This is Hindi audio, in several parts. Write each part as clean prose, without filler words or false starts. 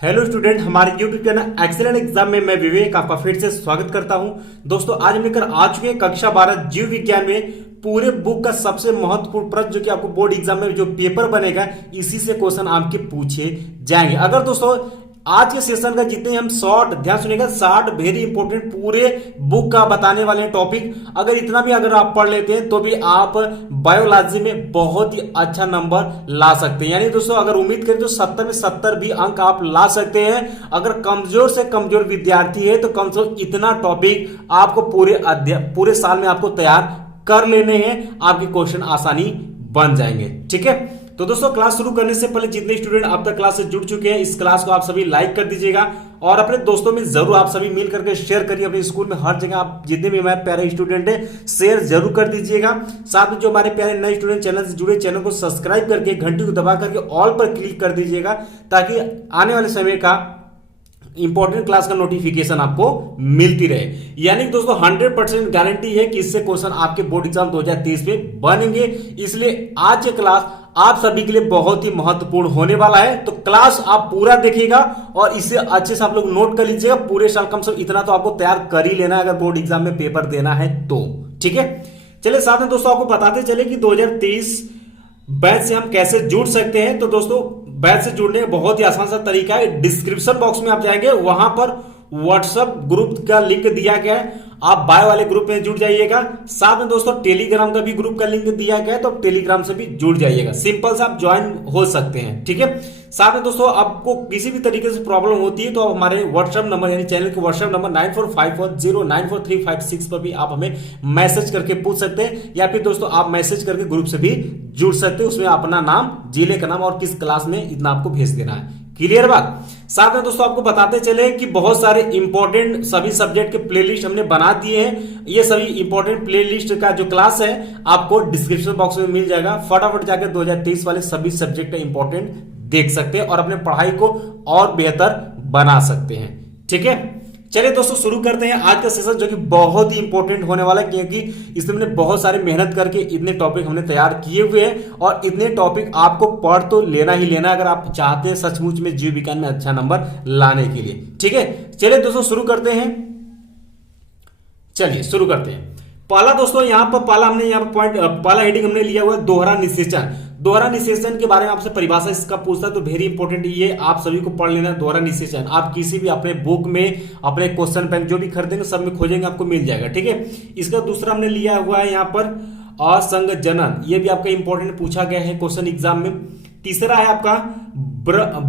हेलो स्टूडेंट, हमारे यूट्यूब चैनल एक्सीलेंट एग्जाम में मैं विवेक आपका फिर से स्वागत करता हूं। दोस्तों आज हम लेकर आ चुके हैं कक्षा 12 जीव विज्ञान में पूरे बुक का सबसे महत्वपूर्ण प्रश्न जो कि आपको बोर्ड एग्जाम में जो पेपर बनेगा इसी से क्वेश्चन आपके पूछे जाएंगे। अगर दोस्तों आज के सेशन का जितने हम शॉर्ट ध्यान सुनिएगा, 60 वेरी इंपॉर्टेंट पूरे बुक का बताने वाले टॉपिक अगर इतना भी अगर आप पढ़ लेते हैं तो भी आप बायोलॉजी में बहुत ही अच्छा नंबर ला सकते हैं। यानी दोस्तों अगर उम्मीद करें तो 70 में 70 भी अंक आप ला सकते हैं। अगर कमजोर से कमजोर विद्यार्थी है तो कम से कम इतना टॉपिक आपको पूरे साल में आपको तैयार कर लेने हैं, आपके क्वेश्चन आसानी बन जाएंगे। ठीक है, तो दोस्तों क्लास शुरू करने से पहले जितने स्टूडेंट अब तक क्लास से जुड़ चुके हैं इस क्लास को आप सभी लाइक कर दीजिएगा और अपने दोस्तों में जरूर आप सभी मिल करके शेयर करिए। अपने स्कूल में हर जगह आप जितने भी हमारे प्यारे स्टूडेंट हैं शेयर जरूर कर दीजिएगा। साथ में जो हमारे प्यारे नए स्टूडेंट चैनल से जुड़े चैनल को सब्सक्राइब करके घंटी को दबा करके ऑल पर क्लिक कर दीजिएगा ताकि आने वाले समय का इंपॉर्टेंट क्लास का नोटिफिकेशन आपको मिलती रहे। यानी दोस्तों 100% गारंटी है कि इससे क्वेश्चन आपके बोर्ड एग्जाम 2023 में बनेंगे। इसलिए आज ये क्लास आप सभी के लिए बहुत ही महत्वपूर्ण होने वाला है। तो क्लास आप पूरा देखिएगा और इसे अच्छे से आप लोग नोट कर लीजिएगा। पूरे साल कम से कम इतना तो आपको तैयार कर ही लेना है अगर बोर्ड एग्जाम में पेपर देना है तो। ठीक है, चलिए साथ में दोस्तों आपको बताते चले कि 2023 बैच से हम कैसे जुड़ सकते हैं। तो दोस्तों बैच से जुड़ने का बहुत ही आसान सा तरीका है। डिस्क्रिप्शन बॉक्स में आप जाएंगे, वहां पर व्हाट्सएप ग्रुप का लिंक दिया गया है, आप बाय वाले ग्रुप में जुड़ जाइएगा। साथ में दोस्तों टेलीग्राम का भी ग्रुप का लिंक दिया गया है, तो टेलीग्राम से भी जुड़ जाइएगा। सिंपल से आप ज्वाइन हो सकते हैं। ठीक है, साथ में दोस्तों आपको किसी भी तरीके से प्रॉब्लम होती है तो आप हमारे व्हाट्सएप नंबर यानी चैनल के व्हाट्सएप नंबर 9454094356 पर भी आप हमें मैसेज करके पूछ सकते हैं या फिर दोस्तों आप मैसेज करके ग्रुप से भी जुड़ सकते हैं। उसमें अपना नाम, जिले का नाम और किस क्लास में इतना आपको भेज देना है। क्लियर बात। साथ में दोस्तों आपको बताते चले कि बहुत सारे इंपॉर्टेंट सभी सब्जेक्ट के प्लेलिस्ट हमने बना दिए हैं। ये सभी इंपॉर्टेंट प्लेलिस्ट का जो क्लास है आपको डिस्क्रिप्शन बॉक्स में मिल जाएगा। फटाफट जाकर 2023 वाले सभी सब्जेक्ट का इंपॉर्टेंट देख सकते हैं और अपने पढ़ाई को और बेहतर बना सकते हैं। ठीक है, चलिए दोस्तों शुरू करते हैं आज का सेशन जो कि बहुत ही इंपॉर्टेंट होने वाला है क्योंकि इसमें हमने बहुत सारी मेहनत करके इतने टॉपिक हमने तैयार किए हुए हैं और इतने टॉपिक आपको पढ़ तो लेना ही लेना अगर आप चाहते हैं सचमुच में जीव विज्ञान में अच्छा नंबर लाने के लिए। ठीक है, चलिए दोस्तों शुरू करते हैं। चलिए शुरू करते हैं। पहला दोस्तों यहाँ पर पहला हेडिंग हमने लिया हुआ है दोहरा निषेचन। दोहरा निषेचन के बारे में आपसे परिभाषा इसका पूछता है तो वेरी इंपॉर्टेंट ये आप सभी को पढ़ लेना। दोहरा निषेचन आप किसी भी अपने बुक में अपने क्वेश्चन बैंक जो भी खरीदेंगे सब में खोजेंगे आपको मिल जाएगा। ठीक है, इसका दूसरा हमने लिया हुआ है यहाँ पर असंगजनन, ये भी आपका इंपॉर्टेंट पूछा गया है क्वेश्चन एग्जाम में। तीसरा है आपका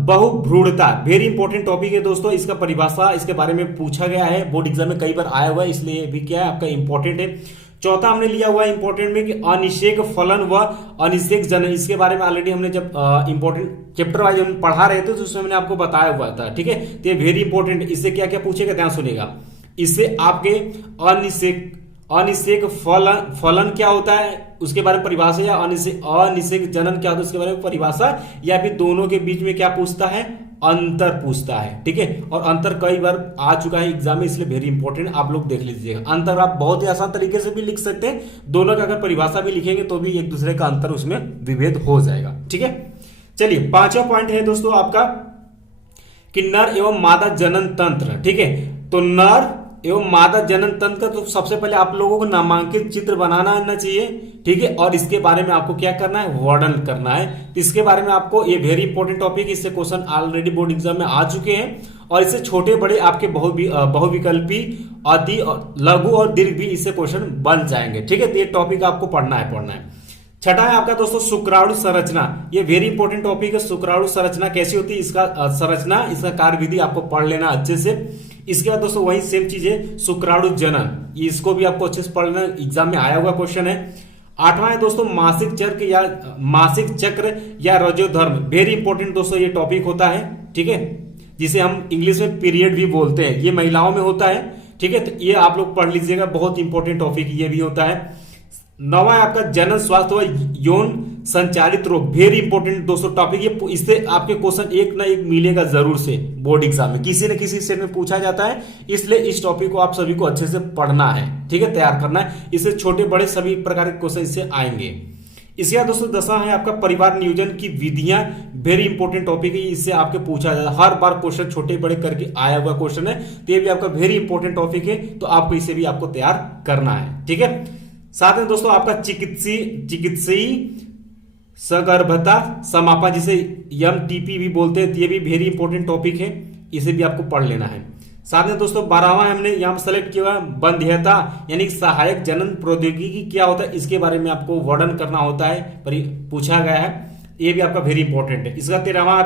बहुभ्रूणता, वेरी इंपॉर्टेंट टॉपिक है दोस्तों। इसका परिभाषा इसके बारे में पूछा गया है, बोर्ड एग्जाम में कई बार आया हुआ है इसलिए भी क्या है आपका इंपॉर्टेंट है। चौथा हमने लिया हुआ है इंपॉर्टेंट में कि अनिषेक फलन व अनिषेक जनन, इसके बारे में ऑलरेडी हमने जब इंपॉर्टेंट चैप्टर वाइज हम पढ़ा रहे थे तो उसमें मैंने आपको बताया हुआ था। ठीक है, तो ये वेरी इंपॉर्टेंट। इससे क्या क्या पूछेगा ध्यान सुनिएगा। इससे आपके अनिषेक फलन क्या होता है उसके बारे में परिभाषा, या अनिषेक जनन क्या होता है उसके बारे में परिभाषा, या फिर दोनों के बीच में क्या पूछता है, अंतर पूछता है। ठीक है, और अंतर कई बार आ चुका है एग्जाम में इसलिए वेरी इंपॉर्टेंट आप लोग देख लीजिएगा। अंतर आप बहुत ही आसान तरीके से भी लिख सकते हैं, दोनों का अगर परिभाषा भी लिखेंगे तो भी एक दूसरे का अंतर उसमें विभेद हो जाएगा। ठीक है, चलिए पांचवा पॉइंट है दोस्तों आपका कि नर एवं मादा जनन तंत्र। ठीक है, तो नर एवं मादा जनन तंत्र का तो सबसे पहले आप लोगों को नामांकित चित्र बनाना आना चाहिए। ठीक है, और इसके बारे में आपको क्या करना है, वर्णन करना है। तो इसके बारे में आपको ये वेरी इंपॉर्टेंट टॉपिक, इससे क्वेश्चन ऑलरेडी बोर्ड एग्जाम में आ चुके हैं और इससे छोटे बड़े आपके बहुविकल्पी, अति, लघु और दीर्घ भी इससे क्वेश्चन बन जाएंगे। ठीक है, तो ये टॉपिक आपको पढ़ना है। छठा है आपका दोस्तों शुक्राणु संरचना, ये वेरी इंपॉर्टेंट टॉपिक है। शुक्राणु संरचना कैसी होती है, इसका संरचना, इसका कार्यविधि आपको पढ़ लेना अच्छे से। इसके बाद दोस्तों वही सेम चीज है शुक्राणु जनन, इसको भी आपको अच्छे से पढ़ लेना, एग्जाम में आया हुआ क्वेश्चन है। आठवां है दोस्तों मासिक चक्र या रजोधर्म, वेरी इंपॉर्टेंट दोस्तों ये टॉपिक होता है। ठीक है, जिसे हम इंग्लिश में पीरियड भी बोलते हैं, ये महिलाओं में होता है। ठीक है, तो ये आप लोग पढ़ लीजिएगा, बहुत इंपॉर्टेंट टॉपिक ये भी होता है। नवा है आपका जनन स्वास्थ्य व यौन संचालित रोग, वेरी इंपॉर्टेंट दोस्तों टॉपिक ये, इससे आपके क्वेश्चन एक ना एक मिलेगा जरूर से बोर्ड एग्जाम में, किसी न किसी सेट में पूछा जाता है। इसलिए इस टॉपिक को आप सभी को अच्छे से पढ़ना है। ठीक है, तैयार करना है, इससे छोटे बड़े सभी प्रकार के क्वेश्चन इससे आएंगे। इसके बाद दोस्तों 10वां है आपका परिवार नियोजन की विधियां, वेरी इंपॉर्टेंट टॉपिक है, इससे आपके पूछा जाता है हर बार क्वेश्चन, छोटे बड़े करके आया हुआ क्वेश्चन है, तो ये भी आपका वेरी इंपॉर्टेंट टॉपिक है, तो आपको इसे भी आपको तैयार करना है। ठीक है, साथ में दोस्तों आपका चिकित्सीय सगर्भता समापन, जिसे MTP भी बोलते हैं, ये भी वेरी इंपॉर्टेंट टॉपिक है, इसे भी आपको पढ़ लेना है। साथ में दोस्तों 12वां हमने यहां पर सेलेक्ट किया बंध्यता यानी सहायक जनन प्रौद्योगिकी क्या होता है, इसके बारे में आपको वर्णन करना होता है, पूछा गया है, ये भी आपका वेरी इंपॉर्टेंट है। इसका 13वां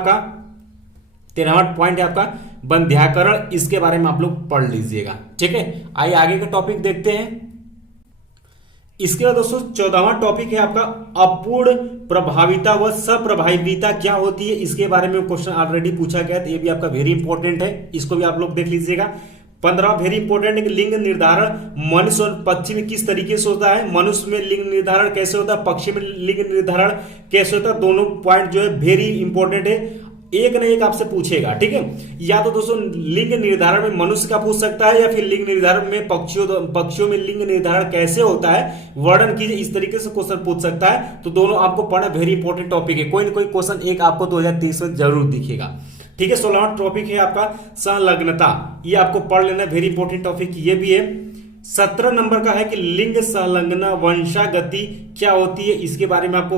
पॉइंट है आपका बंध्याकरण, इसके बारे में आप लोग पढ़ लीजिएगा। ठीक है, आइए आगे का टॉपिक देखते हैं। इसके बाद दोस्तों 14वां टॉपिक है आपका अपूर्ण प्रभाविता व सप्रभाविता क्या होती है, इसके बारे में क्वेश्चन ऑलरेडी पूछा गया है, तो ये भी आपका वेरी इंपॉर्टेंट है, इसको भी आप लोग देख लीजिएगा। 15वां वेरी इंपॉर्टेंट है कि लिंग निर्धारण मनुष्य और पक्षी में किस तरीके से होता है, मनुष्य में लिंग निर्धारण कैसे होता है, पक्षी में लिंग निर्धारण कैसे होता है, दोनों पॉइंट जो है वेरी इंपॉर्टेंट है, एक न एक आपसे पूछेगा। ठीक है, या तो दोस्तों लिंग निर्धारण में मनुष्य का पूछ सकता है, या फिर लिंग निर्धारण में पक्षियों में लिंग निर्धारण कैसे होता है वर्णन कीजिए, इस तरीके से क्वेश्चन पूछ सकता है, तो दोनों आपको पढ़ना वेरी इंपॉर्टेंट टॉपिक है, कोई ना कोई क्वेश्चन एक आपको 2023 में जरूर दिखेगा। ठीक है, 16वां टॉपिक है आपका संलग्नता, ये आपको पढ़ लेना, वेरी इंपॉर्टेंट टॉपिक ये भी है। 17 नंबर का है कि लिंग संलग्न वंशागति क्या होती है, इसके बारे में आपको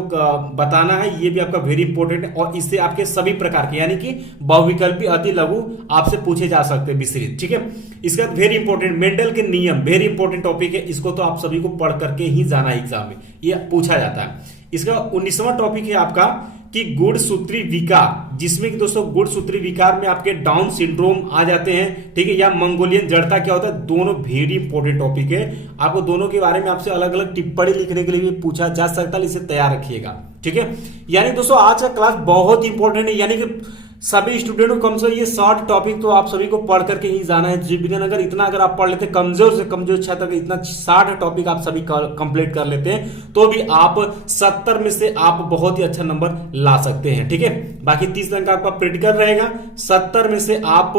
बताना है, ये भी आपका वेरी इंपॉर्टेंट है, और इससे आपके सभी प्रकार के यानी कि बहुविकल्पी, अति लघु आपसे पूछे जा सकते हैं विस्तृत। ठीक है, इसके बाद वेरी इंपॉर्टेंट मेंडल के नियम, वेरी इंपॉर्टेंट टॉपिक है, इसको तो आप सभी को पढ़ करके ही जाना है एग्जाम में, ये पूछा जाता है। इसका 19वां टॉपिक है आपका कि गुणसूत्री विकार, जिसमें कि दोस्तों गुणसूत्री विकार में आपके डाउन सिंड्रोम आ जाते हैं। ठीक है, या मंगोलियन जड़ता क्या होता है, दोनों वेरी इंपॉर्टेंट टॉपिक है, आपको दोनों के बारे में आपसे अलग अलग टिप्पणी लिखने के लिए भी पूछा जा सकता है, इसे तैयार रखिएगा। ठीक है, यानी दोस्तों आज का क्लास बहुत इंपॉर्टेंट है, यानी कि सभी स्टूडेंट को कम से ये शॉर्ट टॉपिक तो आप सभी को पढ़ करके ही जाना है। जीव विज्ञान अगर इतना अगर आप पढ़ लेते, कमजोर से कमजोर छात्र का इतना 60 टॉपिक आप सभी कंप्लीट कर लेते हैं, तो भी आप 70 में से आप बहुत ही अच्छा नंबर ला सकते हैं। ठीक है, बाकी 30 अंक का आपका प्रैक्टिकल रहेगा, 70 में से आप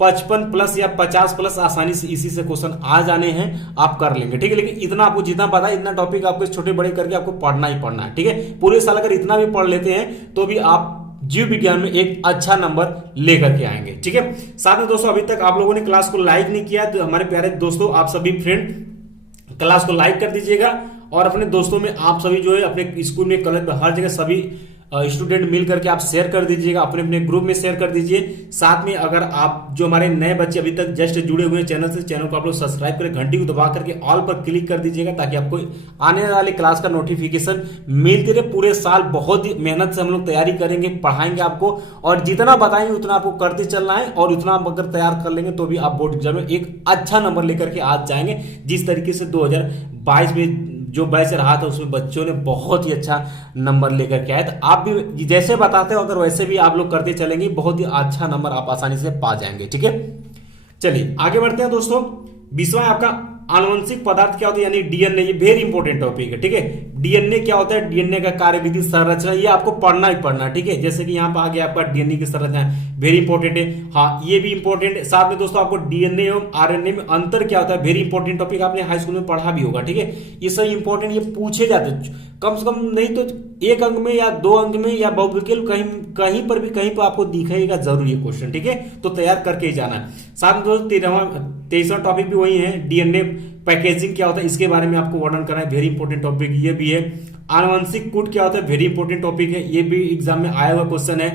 55 प्लस या 50 प्लस आसानी से इसी से क्वेश्चन आ जाने हैं, आप कर लेंगे। ठीक है, लेकिन इतना आपको जितना पता है इतना टॉपिक आपको छोटे बड़े करके आपको पढ़ना ही पढ़ना है। ठीक है, पूरे साल अगर इतना भी पढ़ लेते हैं तो भी आप जीव विज्ञान में एक अच्छा नंबर लेकर के आएंगे। ठीक है, साथ में दोस्तों अभी तक आप लोगों ने क्लास को लाइक नहीं किया, तो हमारे प्यारे दोस्तों आप सभी फ्रेंड क्लास को लाइक कर दीजिएगा, और अपने दोस्तों में आप सभी जो है अपने स्कूल में, कॉलेज में, हर जगह सभी स्टूडेंट मिल करके आप शेयर कर दीजिएगा, अपने अपने ग्रुप में शेयर कर दीजिए। साथ में अगर आप जो हमारे नए बच्चे अभी तक जस्ट जुड़े हुए हैं चैनल से, चैनल को आप लोग सब्सक्राइब करें, घंटी को दबा करके ऑल पर क्लिक कर दीजिएगा, ताकि आपको आने वाले क्लास का नोटिफिकेशन मिलते रहे। पूरे साल बहुत ही मेहनत से हम लोग तैयारी करेंगे, पढ़ाएंगे आपको, और जितना बताएंगे उतना आपको करते चलना है, और उतना आप अगर तैयार कर लेंगे तो भी आप बोर्ड एग्जाम में एक अच्छा नंबर लेकर के आज जाएंगे। जिस तरीके से 2022 में जो बैच रहा था उसमें बच्चों ने बहुत ही अच्छा नंबर लेकर के आए, तो आप भी जैसे बताते हो अगर वैसे भी आप लोग करते चलेंगे, बहुत ही अच्छा नंबर आप आसानी से पा जाएंगे। ठीक है, चलिए आगे बढ़ते हैं दोस्तों। 20वां आपका आनुवंशिक पदार्थ क्या होता है, यानी डीएनए, ये वेरी इंपॉर्टेंट टॉपिक है। ठीक है, डीएनए क्या होता है, डीएनए का कार्यविधि, संरचना, ये आपको पढ़ना ही पढ़ना। ठीक है, जैसे कि यहाँ पर आ गया आपका डीएनए की संरचना, वेरी इंपॉर्टेंट है। हाँ, ये भी इंपॉर्टेंट है। साथ में दोस्तों आपको डीएनए एवं आरएनए में अंतर क्या होता है, वेरी इंपॉर्टेंट टॉपिक, आपने हाई स्कूल में पढ़ा भी होगा। ठीक है, ये सब इंपॉर्टेंट, ये पूछे जाते हैं कम से कम नहीं तो 1 अंक में या 2 अंक में या बहुविकल्प कहीं पर आपको दिखेगा जरूर ये क्वेश्चन। ठीक है, तो तैयार करके ही जाना है। साथ में दोस्तों 23वां टॉपिक भी वही है, डीएनए पैकेजिंग क्या होता है, इसके बारे में आपको वर्णन करना है, वेरी इंपॉर्टेंट टॉपिक ये भी है। आनुवंशिक कूट क्या होता है, वेरी इंपॉर्टेंट टॉपिक है, ये भी एग्जाम में आया हुआ क्वेश्चन है।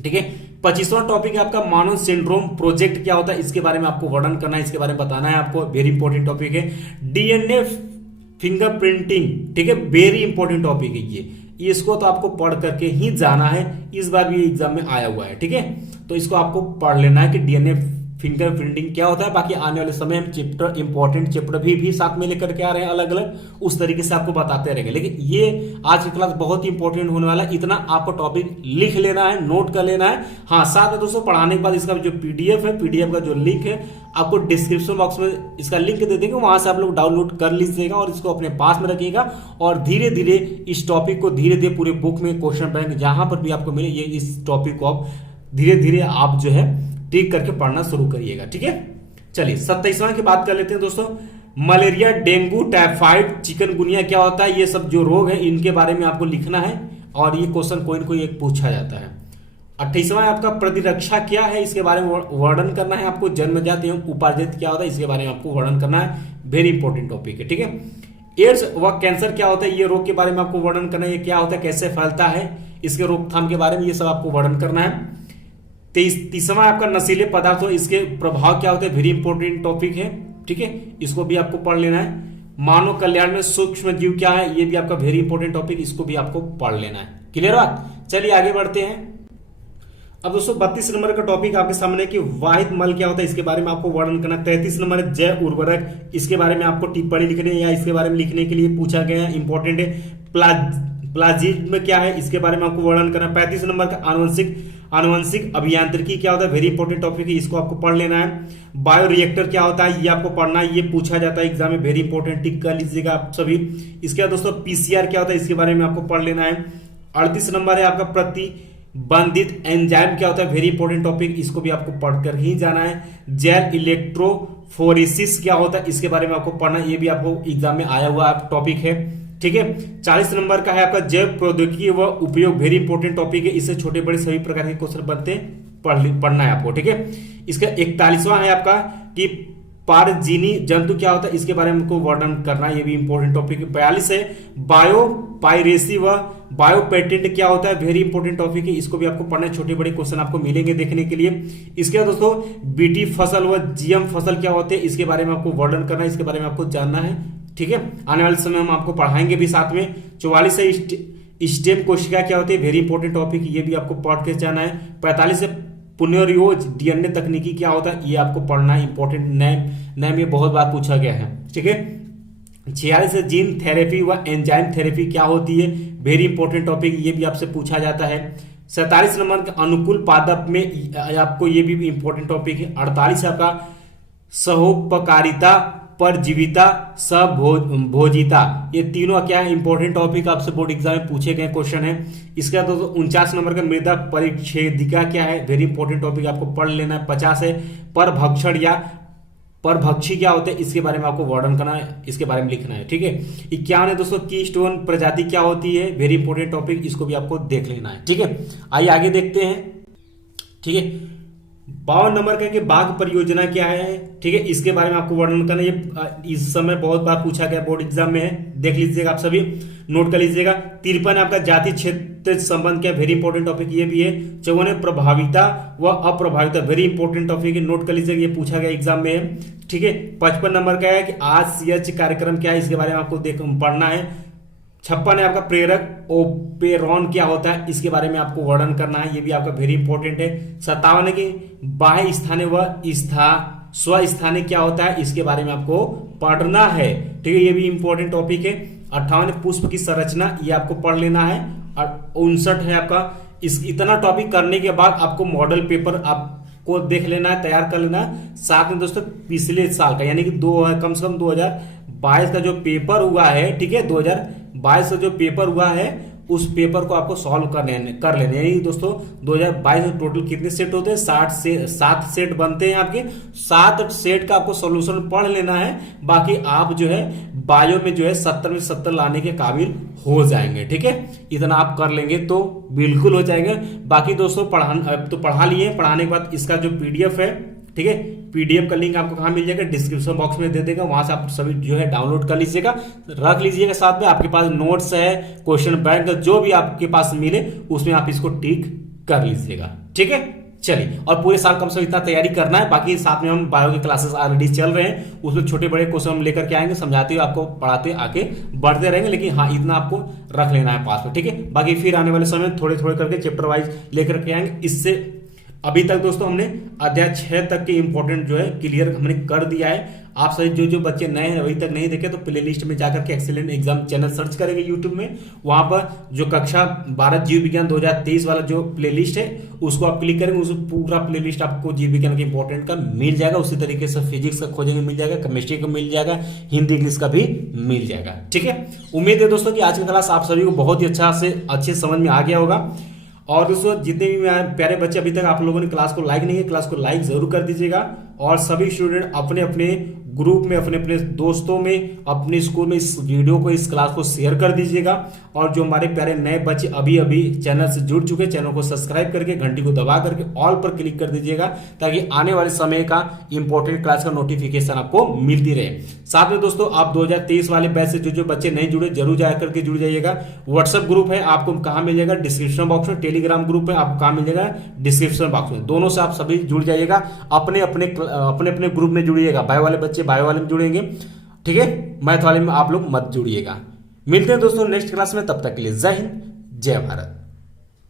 ठीक है, 25वां टॉपिक है आपका मानव सिंड्रोम प्रोजेक्ट क्या होता है, इसके बारे में आपको वर्णन करना है, इसके बारे में बताना है आपको, वेरी इंपॉर्टेंट टॉपिक है। डीएनए फिंगरप्रिंटिंग, ठीक है, वेरी इंपॉर्टेंट टॉपिक है ये, इसको तो आपको पढ़ करके ही जाना है, इस बार भी एग्जाम में आया हुआ है। ठीक है, तो इसको आपको पढ़ लेना है कि डीएनए फिंगरप्रिंटिंग क्या होता है। बाकी आने वाले समय हम चैप्टर, इंपॉर्टेंट चैप्टर भी साथ में लेकर के आ रहे हैं अलग अलग, उस तरीके से आपको बताते रहेंगे। लेकिन ये आज की क्लास बहुत ही इंपॉर्टेंट होने वाला है, इतना आपको टॉपिक लिख लेना है, नोट कर लेना है। हाँ, साथ में दोस्तों पढ़ाने के बाद इसका जो पीडीएफ है, पीडीएफ का जो लिंक है आपको डिस्क्रिप्शन बॉक्स में इसका लिंक दे देंगे, वहां से आप लोग डाउनलोड कर लीजिएगा और इसको अपने पास में रखिएगा, और धीरे धीरे इस टॉपिक को धीरे धीरे पूरे बुक में क्वेश्चन बैंक जहां पर भी आपको मिले, ये इस टॉपिक को आप धीरे धीरे आप जो है टिक करके पढ़ना शुरू करिएगा। ठीक है, चलिए 27वां की बात कर लेते हैं दोस्तों। मलेरिया, डेंगू, टाइफाइड, चिकनगुनिया क्या होता है, ये सब जो रोग है इनके बारे में आपको लिखना है और ये क्वेश्चन कोई न कोई एक पूछा जाता है। 28वां है आपका प्रतिरक्षा क्या है, इसके बारे में वर्णन करना है आपको। जन्मजात एवं उपार्जित क्या होता है, इसके बारे में आपको वर्णन करना है, वेरी इंपॉर्टेंट टॉपिक है, ठीक है। एड्स व कैंसर क्या होता है, ये रोग के बारे में आपको वर्णन करना है, ये क्या होता है, कैसे फैलता है, इसके रोकथाम के बारे में ये सब आपको वर्णन करना है। 30वां आपका नशीले पदार्थों, इसके प्रभाव क्या होते हैं, वेरी इंपॉर्टेंट टॉपिक है, ठीक है, इसको भी आपको पढ़ लेना है। मानव कल्याण में सूक्ष्म जीव क्या है, ये भी आपका वेरी इंपॉर्टेंट टॉपिक, इसको भी आपको पढ़ लेना है। क्लियर बात, चलिए आगे बढ़ते हैं। अब दोस्तों 32 नंबर का टॉपिक आपके सामने कि वाहित मल क्या होता है, इसके बारे में आपको वर्णन करना। 33 नंबर है जैव उर्वरक, इसके बारे में आपको टिप्पणी लिखनी है या इसके बारे में लिखने के लिए पूछा गया है, इंपॉर्टेंट है। प्लाज्मिड क्या है, इसके बारे में आपको वर्णन करना। 35 नंबर का आनुवंशिक अभियांत्रिकी क्या होता है, वेरी इंपॉर्टेंट टॉपिक है, इसको आपको पढ़ लेना है। बायो रिएक्टर क्या होता है, ये आपको पढ़ना है, ये पूछा जाता है एग्जाम में, वेरी इंपॉर्टेंट, टिक कर लीजिएगा आप सभी। इसके बाद दोस्तों पीसीआर क्या होता है, इसके बारे में आपको पढ़ लेना है। 38 नंबर है आपका प्रतिबंधित एंजाइम क्या होता है, वेरी इंपॉर्टेंट टॉपिक, इसको भी आपको पढ़कर ही जाना है। जेल इलेक्ट्रोफोरेसिस क्या होता है, इसके बारे में आपको पढ़ना है, ये भी आपको एग्जाम में आया हुआ टॉपिक है, ठीक है। 40 नंबर का है आपका जैव प्रौद्योगिकी व उपयोग, वेरी इंपॉर्टेंट टॉपिक है, इससे छोटे बड़े सभी प्रकार के क्वेश्चन बनते हैं, पढ़ना है आपको, ठीक है। इसका 41वां है आपका कि पारजीनी जंतु क्या होता है, इसके बारे में आपको वर्णन करना है, ये भी इंपॉर्टेंट टॉपिक है। 42 है बायो पायरेसी व बायो पेटेंट क्या होता है, वेरी इंपॉर्टेंट टॉपिक है, इसको भी आपको पढ़ना है, छोटे बड़े क्वेश्चन आपको मिलेंगे देखने के लिए। इसके बाद दोस्तों बीटी फसल व जीएम फसल क्या होते हैं, इसके बारे में आपको वर्णन करना है, इसके बारे में आपको जानना है, ठीक है। आने वाले समय हम आपको पढ़ाएंगे भी साथ में। 44 है स्टेम कोशिका क्या होती है, वेरी इंपॉर्टेंट टॉपिक, ये भी आपको पढ़ के जाना है। 45 है पुनर्योज डीएनए तकनीकी क्या होता है, ये आपको पढ़ना है, इंपॉर्टेंट नेम ये बहुत बार पूछा गया है, ठीक है। 46 है जीन थेरेपी व एंजाइम थेरेपी क्या होती है, वेरी इंपॉर्टेंट टॉपिक, ये भी आपसे पूछा जाता है। 47 नंबर के अनुकूल पादप में आपको ये भी इंपॉर्टेंट टॉपिक है। 48 है आपका सहोपकारिता, परजीविता, भोजिता, ये तीनों क्या है, इंपॉर्टेंट टॉपिक, आपसे बोर्ड एग्जाम में पूछे गए क्वेश्चन है। इसके बाद 49 नंबर का मृदा परिच्छेदिका क्या है, वेरी इंपॉर्टेंट टॉपिक, आपको पढ़ लेना है। 50 है परभक्षण या परभक्षी क्या होते हैं, इसके बारे में आपको वर्णन करना है, इसके बारे में लिखना है, ठीक है। 51 है दोस्तों की स्टोन प्रजाति क्या होती है, वेरी इंपॉर्टेंट टॉपिक, इसको भी आपको देख लेना है, ठीक है। आइए आगे देखते हैं, ठीक है। 52 नंबर का कि बाघ परियोजना क्या है, ठीक है, इसके बारे में आपको वर्णन करना है, ये इस समय बहुत बार पूछा गया बोर्ड एग्जाम में है, देख लीजिएगा आप सभी, नोट कर लीजिएगा। 53 आपका जाति क्षेत्र संबंध क्या, वेरी इंपॉर्टेंट टॉपिक, ये भी है। 54 प्रभाविता व अप्रभाविता, वेरी इंपॉर्टेंट टॉपिक है, नोट कर लीजिएगा, ये पूछा गया एग्जाम में है, ठीक है। 55 नंबर का है कि आरसीएच कार्यक्रम क्या है, इसके बारे में आपको पढ़ना है। 56 है आपका प्रेरक ओपेरॉन क्या होता है, इसके बारे में आपको वर्णन करना है, ये भी आपका वेरी इंपॉर्टेंट है। 57 है कि बाह्य स्थाने व स्वस्थाने क्या होता है, इसके बारे में आपको पढ़ना है, ठीक है, ये भी इंपॉर्टेंट टॉपिक है। 58 पुष्प की संरचना, ये आपको पढ़ लेना है। और 59 है आपका इतना टॉपिक करने के बाद आपको मॉडल पेपर आपको देख लेना है, तैयार कर लेना है, साथ में दोस्तों पिछले साल का यानी कि कम से कम 2022 का जो पेपर हुआ है, ठीक है, 2022 का जो पेपर हुआ है उस पेपर को आपको सॉल्व कर लेने, यानी दोस्तों 2022 में टोटल कितने सेट होते हैं, 7 सेट बनते हैं आपके, 7 सेट का आपको सॉल्यूशन पढ़ लेना है। बाकी आप जो है बायो में जो है 70 में 70 लाने के काबिल हो जाएंगे, ठीक है, इतना आप कर लेंगे तो बिल्कुल हो जाएंगे। बाकी दोस्तों पढ़ा लिए, पढ़ाने के बाद इसका जो पीडीएफ है, ठीक है, पीडीएफ का लिंक आपको कहां मिल जाएगा, डिस्क्रिप्शन बॉक्स में दे देगा, वहां से आप सभी जो है डाउनलोड कर लीजिएगा, रख लीजिएगा, साथ में आपके पास नोट्स है, क्वेश्चन बैंक जो भी आपके पास मिले उसमें आप इसको टिक कर लीजिएगा, ठीक है। चलिए, और पूरे साल कम से कम इतना तैयारी करना है। बाकी साथ में हम बायो के क्लासेस ऑलरेडी चल रहे हैं, उसमें छोटे बड़े क्वेश्चन हम लेकर के आएंगे, समझाते हुए आपको पढ़ाते आके बढ़ते रहेंगे, लेकिन हाँ इतना आपको रख लेना है पास में, ठीक है। बाकी फिर आने वाले समय थोड़े थोड़े करके चैप्टर वाइज लेकर के आएंगे। इससे अभी तक दोस्तों हमने अध्याय 6 तक के इंपॉर्टेंट जो है क्लियर हमने कर दिया है। आप सभी जो बच्चे नए हैं अभी तक नहीं देखे तो प्लेलिस्ट में जाकर के एक्सीलेंट एग्जाम चैनल सर्च करेंगे यूट्यूब में, वहां पर जो कक्षा 12 जीव विज्ञान 2023 वाला जो प्लेलिस्ट है उसको आप क्लिक करेंगे, उस पूरा प्लेलिस्ट आपको जीव विज्ञान के इंपॉर्टेंट का मिल जाएगा। उसी तरीके से फिजिक्स का खोजेंगे मिल जाएगा, केमिस्ट्री का मिल जाएगा, हिंदी इंग्लिश का भी मिल जाएगा, ठीक है। उम्मीद है दोस्तों कि आज की क्लास आप सभी को बहुत ही अच्छे समझ में आ गया होगा। और दोस्तों जितने भी प्यारे बच्चे अभी तक आप लोगों ने क्लास को लाइक नहीं है, क्लास को लाइक जरूर कर दीजिएगा, और सभी स्टूडेंट अपने अपने ग्रुप में, अपने अपने दोस्तों में, अपने स्कूल में इस वीडियो को, इस क्लास को शेयर कर दीजिएगा। और जो हमारे प्यारे नए बच्चे अभी अभी चैनल से जुड़ चुके, चैनल को सब्सक्राइब करके घंटी को दबा करके ऑल पर क्लिक कर दीजिएगा, ताकि आने वाले समय का इंपॉर्टेंट क्लास का नोटिफिकेशन आपको मिलती रहे। साथ में दोस्तों आप 2023 वाले बैच से जो बच्चे नहीं जुड़े, जरूर जाकर के जुड़ जाइएगा। व्हाट्सएप ग्रुप है, आपको कहां मिल जाएगा? डिस्क्रिप्शन बॉक्स में। टेलीग्राम ग्रुप है, आपको कहां मिल जाएगा? डिस्क्रिप्शन बॉक्स में। दोनों से आप सभी जुड़ जाइएगा। अपने अपने ग्रुप में जुड़िएगा। बायो वाले बच्चे बायो वाले में जुड़ेंगे, ठीक है? मैथ वाले में आप लोग मत जुड़िएगा। मिलते हैं दोस्तों नेक्स्ट क्लास में, तब तक के लिए जय हिंद, जय भारत।